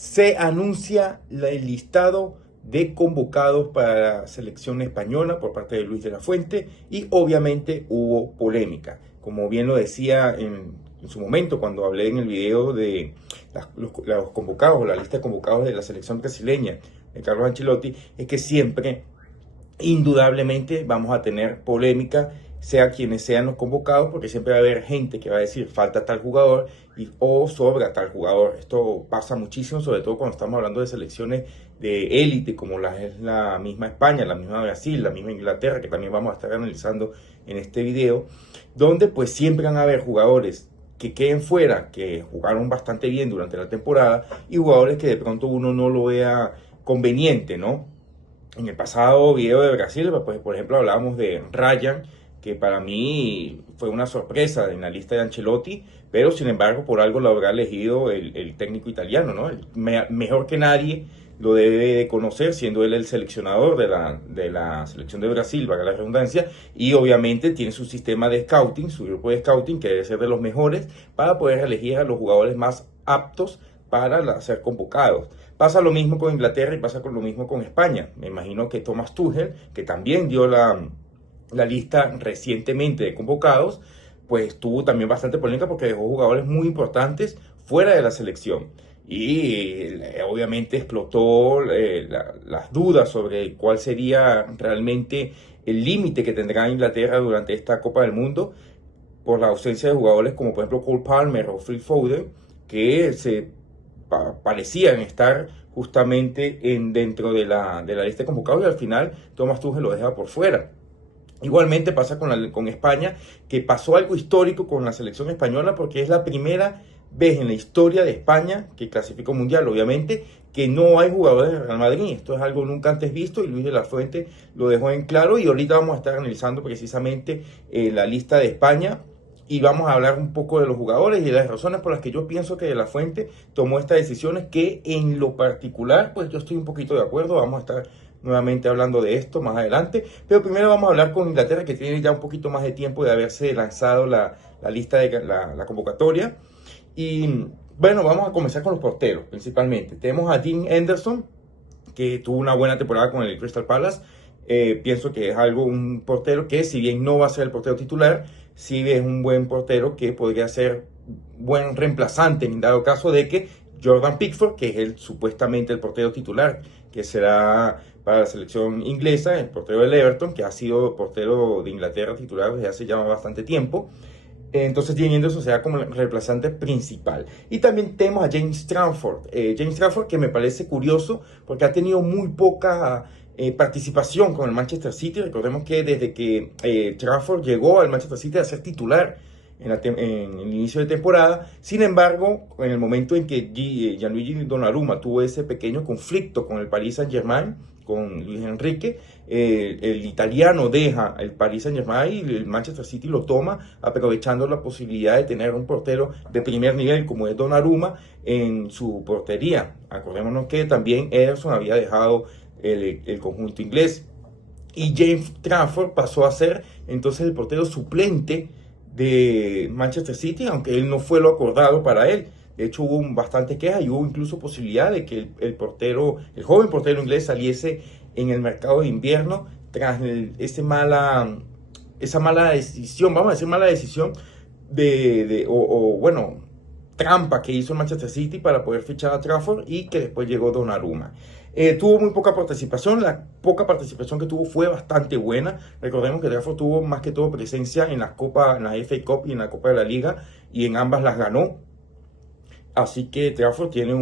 se anuncia el listado de convocados para la selección española por parte de Luis de la Fuente y obviamente hubo polémica. Como bien lo decía en su momento cuando hablé en el video de los convocados, la lista de convocados de la selección brasileña de Carlo Ancelotti, es que siempre, indudablemente, vamos a tener polémica, sea quienes sean los convocados, porque siempre va a haber gente que va a decir falta tal jugador o sobra tal jugador. Esto pasa muchísimo, sobre todo cuando estamos hablando de selecciones de élite, como es la misma España, la misma Brasil, la misma Inglaterra, que también vamos a estar analizando en este video, donde pues siempre van a haber jugadores que queden fuera, que jugaron bastante bien durante la temporada, y jugadores que de pronto uno no lo vea conveniente, ¿no? En el pasado video de Brasil, pues por ejemplo hablábamos de Ryan, que para mí fue una sorpresa en la lista de Ancelotti, pero sin embargo por algo lo habrá elegido el técnico italiano, ¿no? Mejor que nadie lo debe de conocer, siendo él el seleccionador de la selección de Brasil, valga la redundancia, y obviamente tiene su sistema de scouting, su grupo de scouting, que debe ser de los mejores, para poder elegir a los jugadores más aptos para ser convocados. Pasa lo mismo con Inglaterra y pasa lo mismo con España. Me imagino que Thomas Tuchel, que también dio la lista recientemente de convocados, pues tuvo también bastante polémica porque dejó jugadores muy importantes fuera de la selección. Y obviamente explotó las dudas sobre cuál sería realmente el límite que tendrá Inglaterra durante esta Copa del Mundo por la ausencia de jugadores como por ejemplo Cole Palmer o Phil Foden, que parecían estar justamente dentro de la lista de convocados, y al final Thomas Tuchel lo deja por fuera. Igualmente pasa con España, que pasó algo histórico con la selección española, porque es la primera vez en la historia de España, que clasificó mundial obviamente, que no hay jugadores de Real Madrid. Esto es algo nunca antes visto y Luis de la Fuente lo dejó en claro, y ahorita vamos a estar analizando precisamente la lista de España y vamos a hablar un poco de los jugadores y de las razones por las que yo pienso que de la Fuente tomó estas decisiones, que en lo particular pues yo estoy un poquito de acuerdo. Vamos a estar nuevamente hablando de esto más adelante, pero primero vamos a hablar con Inglaterra, que tiene ya un poquito más de tiempo de haberse lanzado la lista de la convocatoria. Y bueno, vamos a comenzar con los porteros principalmente. Tenemos a Dean Henderson, que tuvo una buena temporada con el Crystal Palace. Pienso que es un portero que, si bien no va a ser el portero titular, sí es un buen portero que podría ser buen reemplazante en dado caso de que Jordan Pickford, que es supuestamente el portero titular, que será para la selección inglesa, el portero del Everton, que ha sido portero de Inglaterra titular desde hace ya bastante tiempo. Entonces Dean Henderson será como el reemplazante principal. Y también tenemos a James Trafford. James Trafford, que me parece curioso porque ha tenido muy poca participación con el Manchester City. Recordemos que desde que Trafford llegó al Manchester City a ser titular en el inicio de temporada. Sin embargo, en el momento en que Gianluigi Donnarumma tuvo ese pequeño conflicto con el Paris Saint-Germain, con Luis Enrique, el italiano deja el Paris Saint-Germain y el Manchester City lo toma, aprovechando la posibilidad de tener un portero de primer nivel como es Donnarumma en su portería. Acordémonos que también Ederson había dejado el conjunto inglés, y James Trafford pasó a ser entonces el portero suplente de Manchester City, aunque él no fue lo acordado para él. De hecho, hubo bastante queja y hubo incluso posibilidad de que el joven portero inglés saliese en el mercado de invierno tras esa mala decisión, vamos a decir mala decisión, bueno, trampa que hizo el Manchester City para poder fichar a Trafford, y que después llegó Donnarumma. Tuvo muy poca participación. La poca participación que tuvo fue bastante buena. Recordemos que Trafford tuvo más que todo presencia en las copas, en la FA Cup y en la Copa de la Liga, y en ambas las ganó. Así que Trafford tiene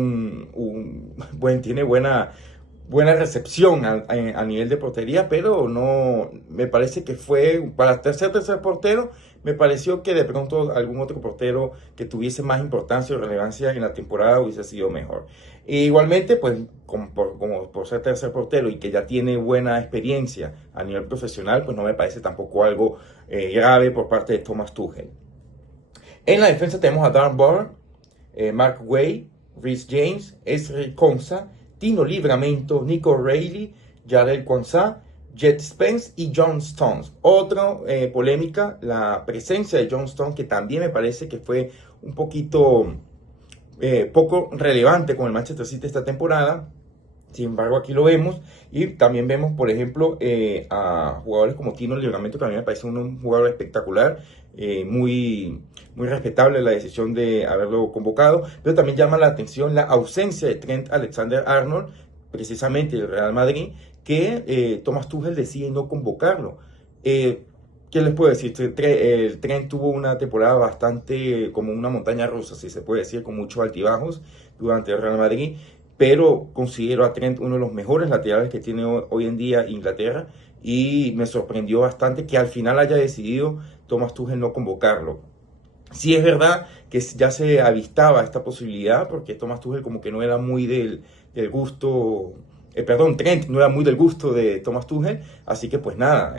tiene buena recepción a nivel de portería, pero no me parece que fue para tercer portero. Me pareció que de pronto algún otro portero que tuviese más importancia o relevancia en la temporada hubiese sido mejor. Igualmente, pues como por ser tercer portero y que ya tiene buena experiencia a nivel profesional, pues no me parece tampoco algo grave por parte de Thomas Tuchel. En la defensa tenemos a Darren Burn, Mark Way, Reece James, Ezri Konsa, Tino Livramento, Nico Reilly, Jarell Quansah, Jet Spence y John Stones. Otra polémica, la presencia de John Stones, que también me parece que fue un poquito poco relevante con el Manchester City esta temporada. Sin embargo, aquí lo vemos y también vemos, por ejemplo, a jugadores como Tino Livramento, que a mí me parece un jugador espectacular, muy respetable la decisión de haberlo convocado, pero también llama la atención la ausencia de Trent Alexander-Arnold, precisamente del Real Madrid, que Thomas Tuchel decide no convocarlo. ¿Qué les puedo decir? El Trent tuvo una temporada bastante como una montaña rusa, si se puede decir, con muchos altibajos durante el Real Madrid, pero considero a Trent uno de los mejores laterales que tiene hoy en día Inglaterra y me sorprendió bastante que al final haya decidido Thomas Tuchel no convocarlo. Sí es verdad que ya se avistaba esta posibilidad porque Thomas Tuchel como que no era muy del gusto, perdón, Trent no era muy del gusto de Thomas Tuchel, así que pues nada,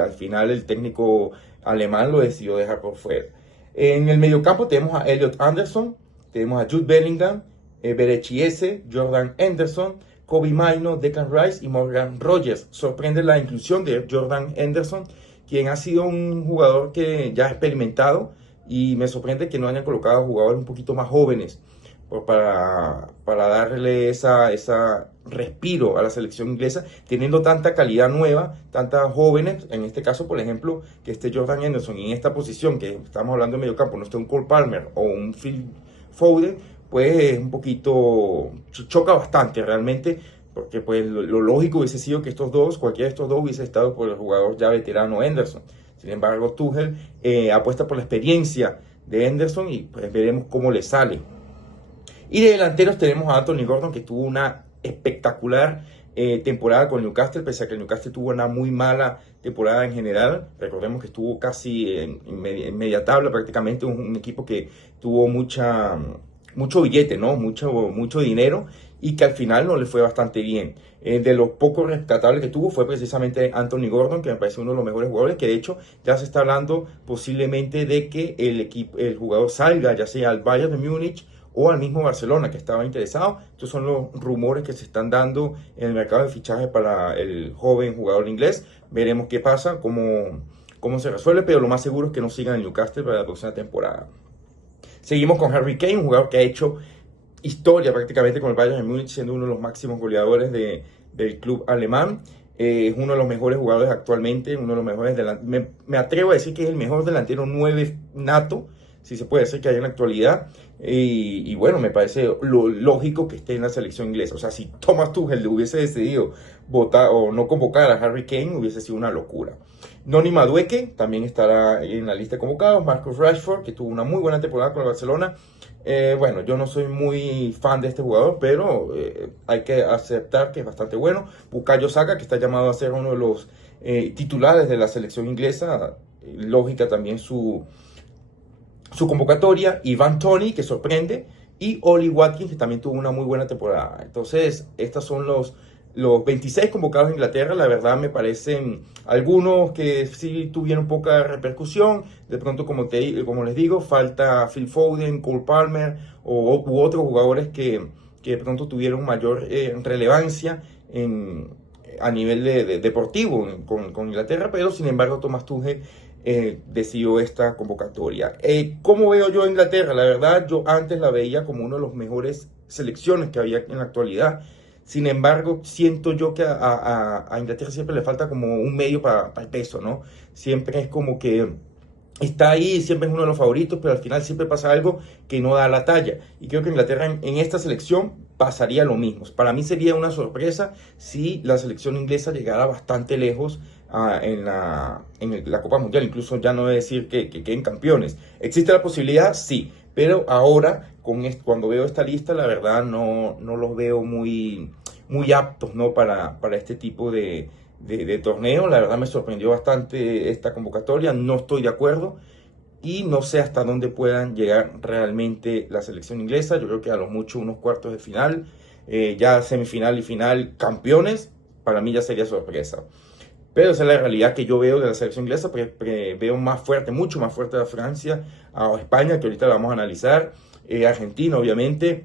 al final el técnico alemán lo decidió dejar por fuera. En el mediocampo tenemos a Elliot Anderson, tenemos a Jude Bellingham, Berechiese, Jordan Henderson, Kobbie Mainoo, Declan Rice y Morgan Rogers. Sorprende la inclusión de Jordan Henderson, quien ha sido un jugador que ya ha experimentado, y me sorprende que no hayan colocado jugadores un poquito más jóvenes para darle esa respiro a la selección inglesa, teniendo tanta calidad nueva, tantas jóvenes, en este caso, por ejemplo, que esté Jordan Henderson y en esta posición que estamos hablando de medio campo, no esté un Cole Palmer o un Phil Foden, pues es un poquito, choca bastante realmente, porque pues lo lógico hubiese sido que cualquiera de estos dos hubiese estado por el jugador ya veterano Henderson. Sin embargo, Tuchel apuesta por la experiencia de Henderson y pues veremos cómo le sale. Y de delanteros tenemos a Anthony Gordon, que tuvo una espectacular temporada con Newcastle, pese a que el Newcastle tuvo una muy mala temporada en general. Recordemos que estuvo casi en media tabla prácticamente, un equipo que tuvo mucho billete, ¿no? Mucho dinero, y que al final no le fue bastante bien. De los pocos rescatables que tuvo fue precisamente Anthony Gordon, que me parece uno de los mejores jugadores, que de hecho ya se está hablando posiblemente de que el jugador salga, ya sea al Bayern de Múnich o al mismo Barcelona, que estaba interesado. Estos son los rumores que se están dando en el mercado de fichaje para el joven jugador inglés. Veremos qué pasa, cómo se resuelve, pero lo más seguro es que no sigan en Newcastle para la próxima temporada. Seguimos con Harry Kane, un jugador que ha hecho historia prácticamente con el Bayern de Múnich, siendo uno de los máximos goleadores del club alemán. Es uno de los mejores jugadores actualmente, uno de los mejores me atrevo a decir que es el mejor delantero 9 nato, si se puede decir, que hay en la actualidad. Y bueno, me parece lo lógico que esté en la selección inglesa. O sea, si Thomas Tuchel le hubiese decidido votar o no convocar a Harry Kane, hubiese sido una locura. Noni Madueke también estará en la lista de convocados. Marcus Rashford, que tuvo una muy buena temporada con el Barcelona. Bueno, yo no soy muy fan de este jugador, pero hay que aceptar que es bastante bueno. Bukayo Saka, que está llamado a ser uno de los titulares de la selección inglesa. Lógica también su convocatoria. Ivan Toney, que sorprende, y Oli Watkins, que también tuvo una muy buena temporada. Entonces, estos son los 26 convocados de Inglaterra. La verdad me parecen algunos que sí tuvieron poca repercusión. De pronto, como les digo, falta Phil Foden, Cole Palmer u otros jugadores que de pronto tuvieron mayor relevancia a nivel deportivo con Inglaterra, pero sin embargo Thomas Tuchel decidió esta convocatoria. ¿Cómo veo yo a Inglaterra? La verdad, yo antes la veía como una de las mejores selecciones que había en la actualidad. Sin embargo, siento yo que a Inglaterra siempre le falta como un medio para el peso, ¿no? Siempre es como que está ahí, siempre es uno de los favoritos, pero al final siempre pasa algo que no da la talla. Y creo que Inglaterra en esta selección pasaría lo mismo. Para mí sería una sorpresa si la selección inglesa llegara bastante lejos en la Copa Mundial. Incluso ya no voy a decir que queden campeones. ¿Existe la posibilidad? Sí. Pero ahora, cuando veo esta lista, la verdad no los veo muy aptos, ¿no? para este tipo de torneo. La verdad me sorprendió bastante esta convocatoria, no estoy de acuerdo y no sé hasta dónde puedan llegar realmente la selección inglesa. Yo creo que a lo mucho unos cuartos de final, ya semifinal y final campeones, para mí ya sería sorpresa. Pero esa es la realidad que yo veo de la selección inglesa, porque veo mucho más fuerte a Francia, a España, que ahorita la vamos a analizar, Argentina obviamente,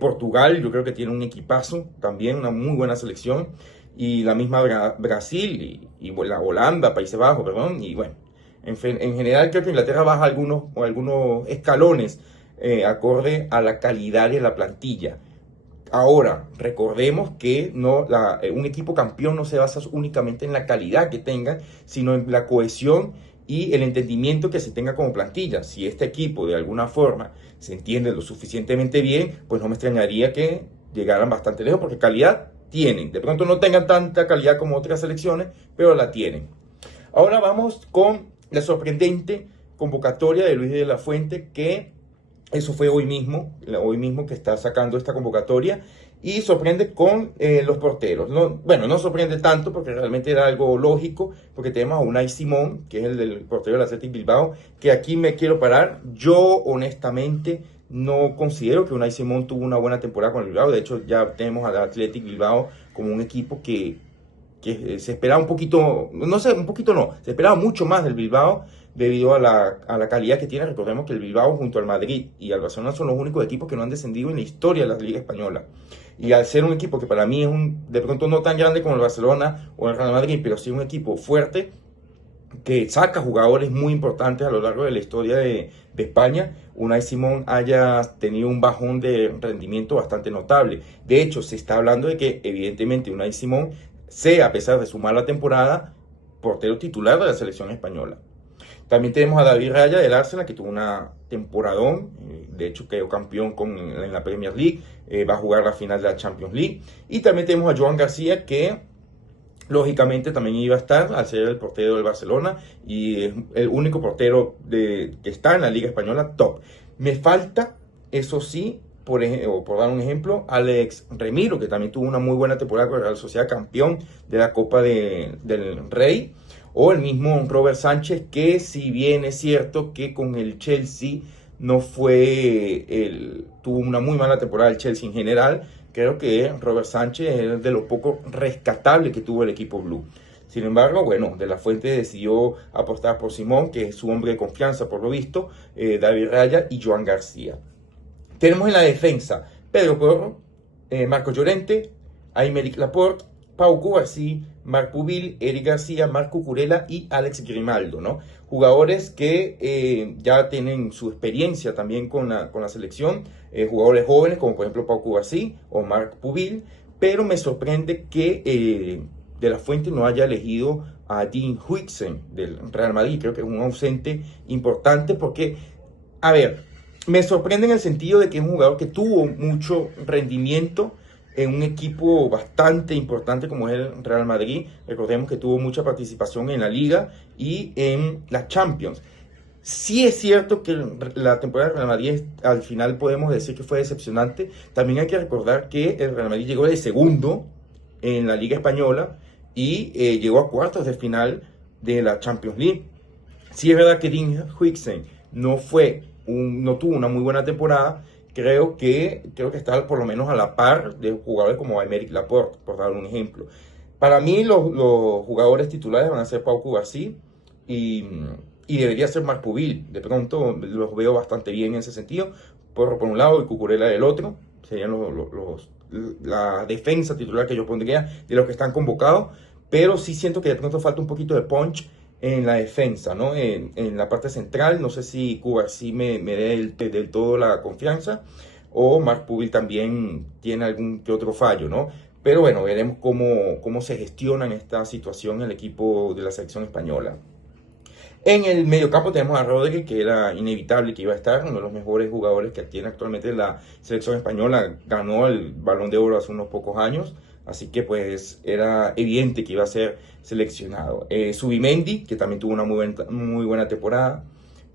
Portugal, yo creo que tiene un equipazo también, una muy buena selección, y la misma Brasil y la Holanda, Países Bajos, perdón, y bueno, en general creo que Inglaterra baja algunos escalones acorde a la calidad de la plantilla. Ahora, recordemos que un equipo campeón no se basa únicamente en la calidad que tenga, sino en la cohesión y el entendimiento que se tenga como plantilla. Si este equipo de alguna forma se entiende lo suficientemente bien, pues no me extrañaría que llegaran bastante lejos, porque calidad tienen. De pronto no tengan tanta calidad como otras selecciones, pero la tienen. Ahora vamos con la sorprendente convocatoria de Luis de la Fuente, que eso fue hoy mismo que está sacando esta convocatoria, y sorprende con los porteros. Bueno, no sorprende tanto porque realmente era algo lógico, porque tenemos a Unai Simón, que es el del portero del Athletic Bilbao, que aquí me quiero parar. Yo honestamente no considero que Unai Simón tuvo una buena temporada con el Bilbao. De hecho, ya tenemos al Athletic Bilbao como un equipo que se esperaba un poquito, no sé, un poquito no, se esperaba mucho más del Bilbao debido a la calidad que tiene. Recordemos que el Bilbao junto al Madrid y al Barcelona son los únicos equipos que no han descendido en la historia de la Liga Española. Y al ser un equipo que para mí es de pronto no tan grande como el Barcelona o el Real Madrid, pero sí un equipo fuerte, que saca jugadores muy importantes a lo largo de la historia de España, Unai Simón haya tenido un bajón de rendimiento bastante notable. De hecho, se está hablando de que evidentemente Unai Simón sea, a pesar de su mala temporada, portero titular de la selección española. También tenemos a David Raya del Arsenal, que tuvo una temporadón, de hecho quedó campeón en la Premier League, va a jugar la final de la Champions League. Y también tenemos a Joan García, que lógicamente también iba a estar al ser el portero del Barcelona y es el único portero que está en la Liga Española top. Me falta, eso sí, por dar un ejemplo, Alex Remiro, que también tuvo una muy buena temporada con la Real Sociedad, campeón de la Copa del Rey. O el mismo Robert Sánchez, que si bien es cierto que con el Chelsea tuvo una muy mala temporada el Chelsea en general, creo que Robert Sánchez es de lo poco rescatable que tuvo el equipo blue. Sin embargo, bueno, De la Fuente decidió apostar por Simón, que es su hombre de confianza por lo visto, David Raya y Joan García. Tenemos en la defensa Pedro Porro, Marco Llorente, Aymeric Laporte, Pau Cubarsí, Marc Pubil, Eric García, Marco Curela y Alex Grimaldo, ¿no? Jugadores que ya tienen su experiencia también con la selección, jugadores jóvenes como por ejemplo Pau Cubarsí o Marc Pubil, pero me sorprende que De la Fuente no haya elegido a Dean Huijsen del Real Madrid. Creo que es un ausente importante porque, a ver, me sorprende en el sentido de que es un jugador que tuvo mucho rendimiento en un equipo bastante importante como es el Real Madrid. Recordemos que tuvo mucha participación en la Liga y en la Champions. Sí es cierto que la temporada del Real Madrid al final podemos decir que fue decepcionante. También hay que recordar que el Real Madrid llegó de segundo en la Liga Española y llegó a cuartos de final de la Champions League. Sí es verdad que Dean Huijsen no tuvo una muy buena temporada. Creo que está por lo menos a la par de jugadores como Aymeric Laporte, por dar un ejemplo. Para mí los jugadores titulares van a ser Pau Cubarsí y debería ser Marc Pubil. De pronto los veo bastante bien en ese sentido. Porro por un lado y Cucurella del otro. Serían la defensa titular que yo pondría de los que están convocados. Pero sí siento que de pronto falta un poquito de punch en la defensa, ¿no? En la parte central, no sé si Cubarsí me dé del todo la confianza, o Marc Pubil también tiene algún que otro fallo, ¿no? Pero bueno, veremos cómo se gestiona en esta situación el equipo de la selección española. En el mediocampo tenemos a Rodri, que era inevitable que iba a estar, uno de los mejores jugadores que tiene actualmente la selección española. Ganó el Balón de Oro hace unos pocos años, así que pues era evidente que iba a ser seleccionado. Zubimendi, que también tuvo una muy buena temporada.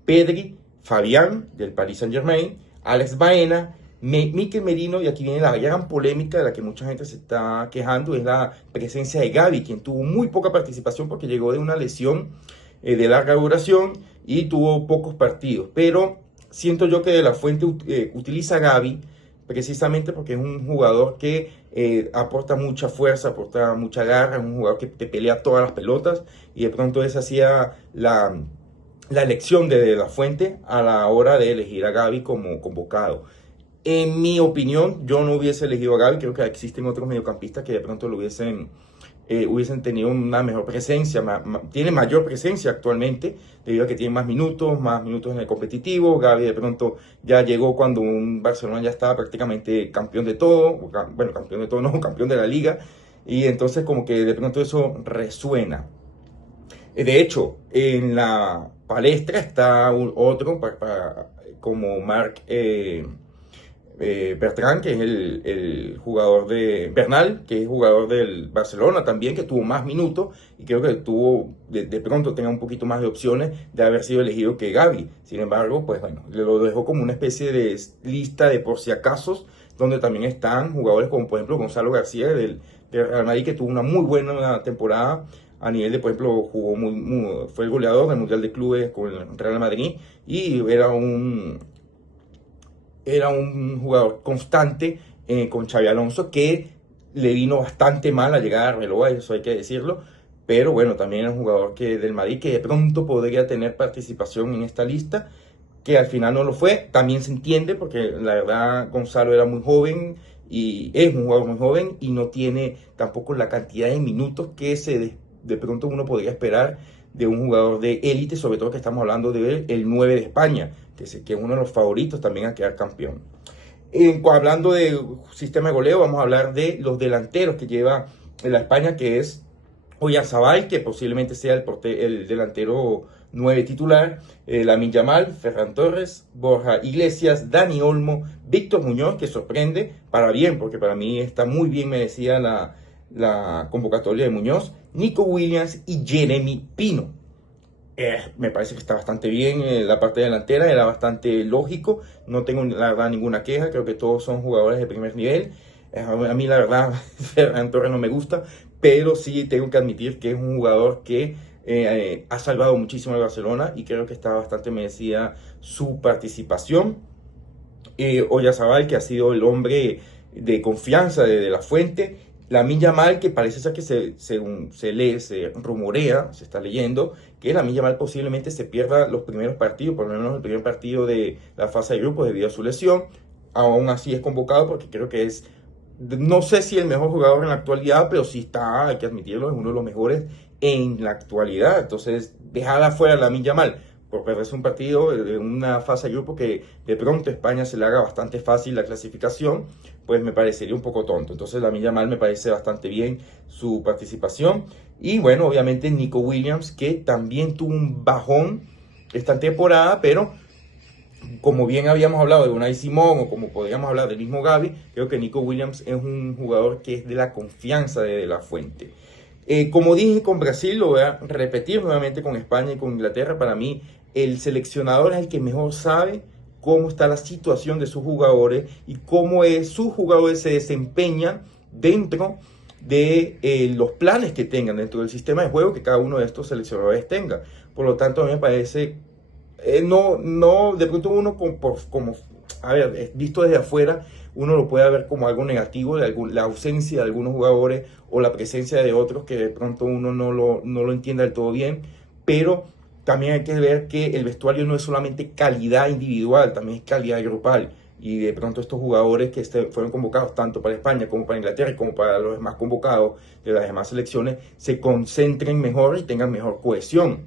Pedri, Fabián, del Paris Saint-Germain. Alex Baena, Mikel Merino, y aquí viene la gran polémica de la que mucha gente se está quejando, es la presencia de Gavi, quien tuvo muy poca participación porque llegó de una lesión de larga duración y tuvo pocos partidos. Pero siento yo que De la Fuente utiliza a Gavi precisamente porque es un jugador que aporta mucha fuerza, aporta mucha garra, es un jugador que te pelea todas las pelotas, y de pronto esa hacía la elección de La Fuente a la hora de elegir a Gavi como convocado. En mi opinión, yo no hubiese elegido a Gavi. Creo que existen otros mediocampistas que de pronto lo hubiesen hubiesen tenido una mejor presencia, tiene mayor presencia actualmente, debido a que tiene más minutos en el competitivo. Gavi de pronto ya llegó cuando un Barcelona ya estaba prácticamente campeón de todo, bueno, campeón de todo no, campeón de la liga, y entonces como que de pronto eso resuena. De hecho, en la palestra está otro como Marc Bertrand, que es el jugador de Bernal, que es jugador del Barcelona también, que tuvo más minutos y creo que tuvo, de pronto tenga un poquito más de opciones de haber sido elegido que Gavi. Sin embargo, pues bueno, lo dejó como una especie de lista de por si acaso, donde también están jugadores como por ejemplo Gonzalo García del Real Madrid, que tuvo una muy buena temporada a nivel de, por ejemplo, fue el goleador del Mundial de Clubes con el Real Madrid y era un jugador constante con Xabi Alonso, que le vino bastante mal a llegar a Arbeloa, eso hay que decirlo, pero bueno, también es un jugador del Madrid que de pronto podría tener participación en esta lista, que al final no lo fue. También se entiende porque la verdad Gonzalo era muy joven y es un jugador muy joven y no tiene tampoco la cantidad de minutos que de pronto uno podría esperar de un jugador de élite, sobre todo que estamos hablando de el 9 de España, que es uno de los favoritos también a quedar campeón. Hablando de sistema de goleo, vamos a hablar de los delanteros que lleva la España, que es Oyarzabal, que posiblemente sea el delantero 9 titular, Lamine Yamal, Ferran Torres, Borja Iglesias, Dani Olmo, Víctor Muñoz, que sorprende para bien, porque para mí está muy bien merecida la convocatoria de Muñoz, Nico Williams y Jeremy Pino. Me parece que está bastante bien la parte delantera, era bastante lógico, no tengo la verdad ninguna queja, creo que todos son jugadores de primer nivel. A mí la verdad Ferran Torres no me gusta, pero sí tengo que admitir que es un jugador que ha salvado muchísimo al Barcelona y creo que está bastante merecida su participación. Oyarzabal, que ha sido el hombre de confianza de la Fuente. Lamine Yamal, que parece ser que según se lee, se rumorea, se está leyendo, que Lamine Yamal posiblemente se pierda los primeros partidos, por lo menos el primer partido de la fase de grupos debido a su lesión. Aún así es convocado porque creo que es, no sé si el mejor jugador en la actualidad, pero sí está, hay que admitirlo, es uno de los mejores en la actualidad. Entonces, dejar afuera a Lamine Yamal por perderse un partido de una fase de grupo que de pronto a España se le haga bastante fácil la clasificación, pues me parecería un poco tonto. Entonces Lamine Yamal me parece bastante bien su participación. Y bueno, obviamente Nico Williams, que también tuvo un bajón esta temporada, pero como bien habíamos hablado de Unai Simón o como podríamos hablar del mismo Gavi, creo que Nico Williams es un jugador que es de la confianza de la Fuente. Como dije con Brasil, lo voy a repetir nuevamente con España y con Inglaterra. Para mí, el seleccionador es el que mejor sabe cómo está la situación de sus jugadores y cómo sus jugadores se desempeñan dentro de los planes que tengan, dentro del sistema de juego que cada uno de estos seleccionadores tenga. Por lo tanto, a mí me parece, de pronto uno a ver, visto desde afuera, uno lo puede ver como algo negativo, la ausencia de algunos jugadores o la presencia de otros que de pronto uno no lo entienda del todo bien, pero también hay que ver que el vestuario no es solamente calidad individual, también es calidad grupal. Y de pronto estos jugadores que fueron convocados tanto para España como para Inglaterra y como para los demás convocados de las demás selecciones se concentren mejor y tengan mejor cohesión.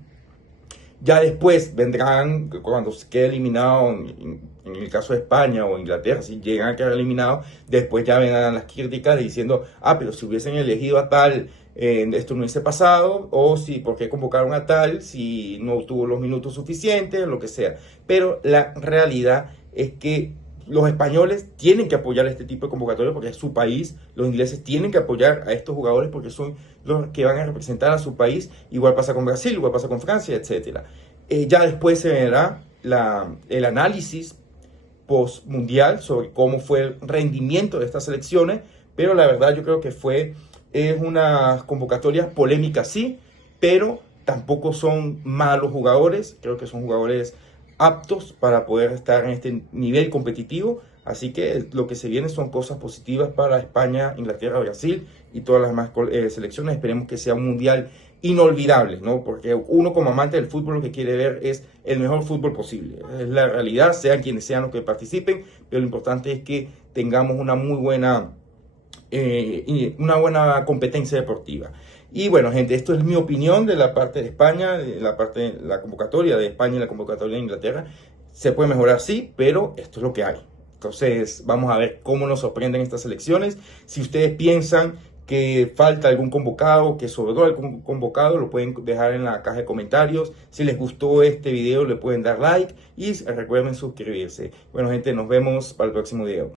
Ya después vendrán, cuando se quede eliminado, en el caso de España o Inglaterra, si llegan a quedar eliminados, después ya vendrán las críticas diciendo, pero si hubiesen elegido a tal, esto no hubiese pasado, o si, ¿por qué convocaron a tal si no tuvo los minutos suficientes, lo que sea? Pero la realidad es que los españoles tienen que apoyar este tipo de convocatoria porque es su país. Los ingleses tienen que apoyar a estos jugadores porque son los que van a representar a su país. Igual pasa con Brasil, igual pasa con Francia, etc. Ya después se verá el análisis post-mundial sobre cómo fue el rendimiento de estas selecciones, pero la verdad yo creo que es unas convocatorias polémicas, sí, pero tampoco son malos jugadores. Creo que son jugadores aptos para poder estar en este nivel competitivo, así que lo que se viene son cosas positivas para España, Inglaterra, Brasil y todas las demás selecciones. Esperemos que sea un mundial inolvidable, ¿no? Porque uno como amante del fútbol lo que quiere ver es el mejor fútbol posible, es la realidad, sean quienes sean los que participen, pero lo importante es que tengamos una muy buena y una buena competencia deportiva. Y bueno, gente, esto es mi opinión de la parte de España, de la parte de la convocatoria de España y la convocatoria de Inglaterra. Se puede mejorar, sí, pero esto es lo que hay. Entonces, vamos a ver cómo nos sorprenden estas elecciones. Si ustedes piensan que falta algún convocado, que sobró algún convocado, lo pueden dejar en la caja de comentarios. Si les gustó este video, le pueden dar like y recuerden suscribirse. Bueno, gente, nos vemos para el próximo video.